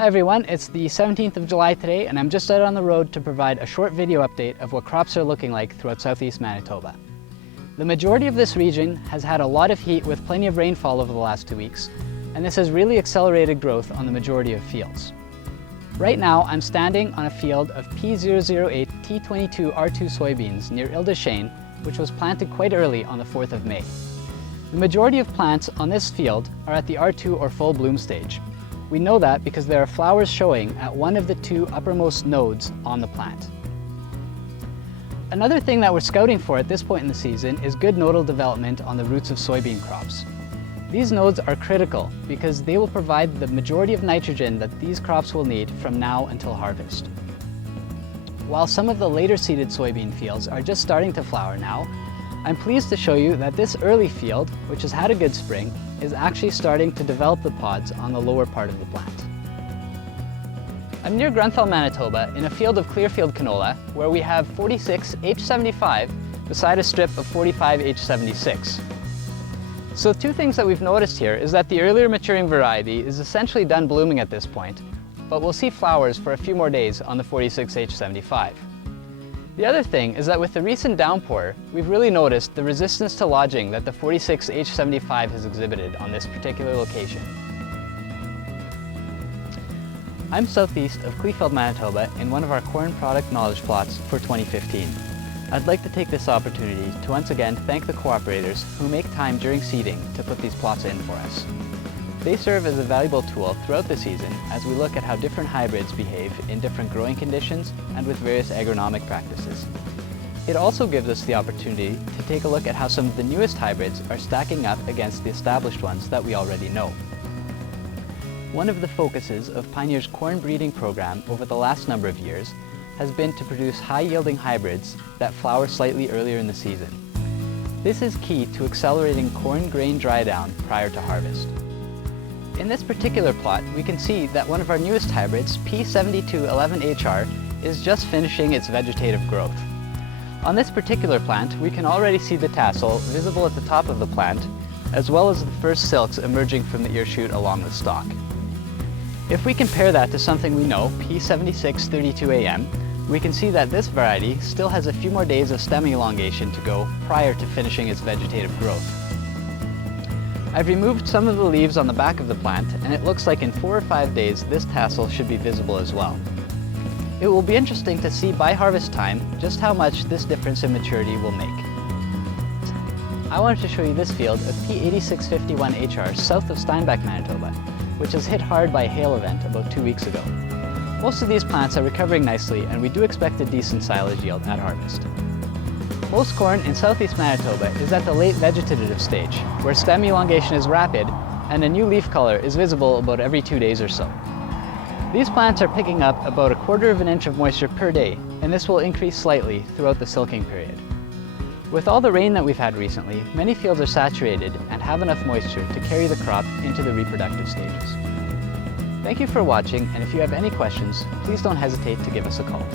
Hi everyone, it's the 17th of July today and I'm just out on the road to provide a short video update of what crops are looking like throughout southeast Manitoba. The majority of this region has had a lot of heat with plenty of rainfall over the last 2 weeks, and this has really accelerated growth on the majority of fields. Right now I'm standing on a field of P008 T22 R2 soybeans near Ile des Chênes, which was planted quite early on the 4th of May. The majority of plants on this field are at the R2 or full bloom stage. We know that because there are flowers showing at one of the two uppermost nodes on the plant. Another thing that we're scouting for at this point in the season is good nodal development on the roots of soybean crops. These nodes are critical because they will provide the majority of nitrogen that these crops will need from now until harvest. While some of the later seeded soybean fields are just starting to flower now, I'm pleased to show you that this early field, which has had a good spring, is actually starting to develop the pods on the lower part of the plant. I'm near Grunthal, Manitoba, in a field of Clearfield canola, where we have 46 H75 beside a strip of 45 H76. So two things that we've noticed here is that the earlier maturing variety is essentially done blooming at this point, but we'll see flowers for a few more days on the 46 H75. The other thing is that with the recent downpour, we've really noticed the resistance to lodging that the 46 H75 has exhibited on this particular location. I'm southeast of Clearfield, Manitoba in one of our corn product knowledge plots for 2015. I'd like to take this opportunity to once again thank the cooperators who make time during seeding to put these plots in for us. They serve as a valuable tool throughout the season as we look at how different hybrids behave in different growing conditions and with various agronomic practices. It also gives us the opportunity to take a look at how some of the newest hybrids are stacking up against the established ones that we already know. One of the focuses of Pioneer's corn breeding program over the last number of years has been to produce high-yielding hybrids that flower slightly earlier in the season. This is key to accelerating corn grain dry down prior to harvest. In this particular plot, we can see that one of our newest hybrids, P7211HR, is just finishing its vegetative growth. On this particular plant, we can already see the tassel visible at the top of the plant, as well as the first silks emerging from the ear shoot along the stalk. If we compare that to something we know, P7632AM, we can see that this variety still has a few more days of stem elongation to go prior to finishing its vegetative growth. I've removed some of the leaves on the back of the plant, and it looks like in 4 or 5 days this tassel should be visible as well. It will be interesting to see by harvest time just how much this difference in maturity will make. I wanted to show you this field of P8651HR south of Steinbach, Manitoba, which was hit hard by a hail event about 2 weeks ago. Most of these plants are recovering nicely, and we do expect a decent silage yield at harvest. Most corn in southeast Manitoba is at the late vegetative stage, where stem elongation is rapid and a new leaf color is visible about every 2 days or so. These plants are picking up about 1/4 inch of moisture per day, and this will increase slightly throughout the silking period. With all the rain that we've had recently, many fields are saturated and have enough moisture to carry the crop into the reproductive stages. Thank you for watching, and if you have any questions, please don't hesitate to give us a call.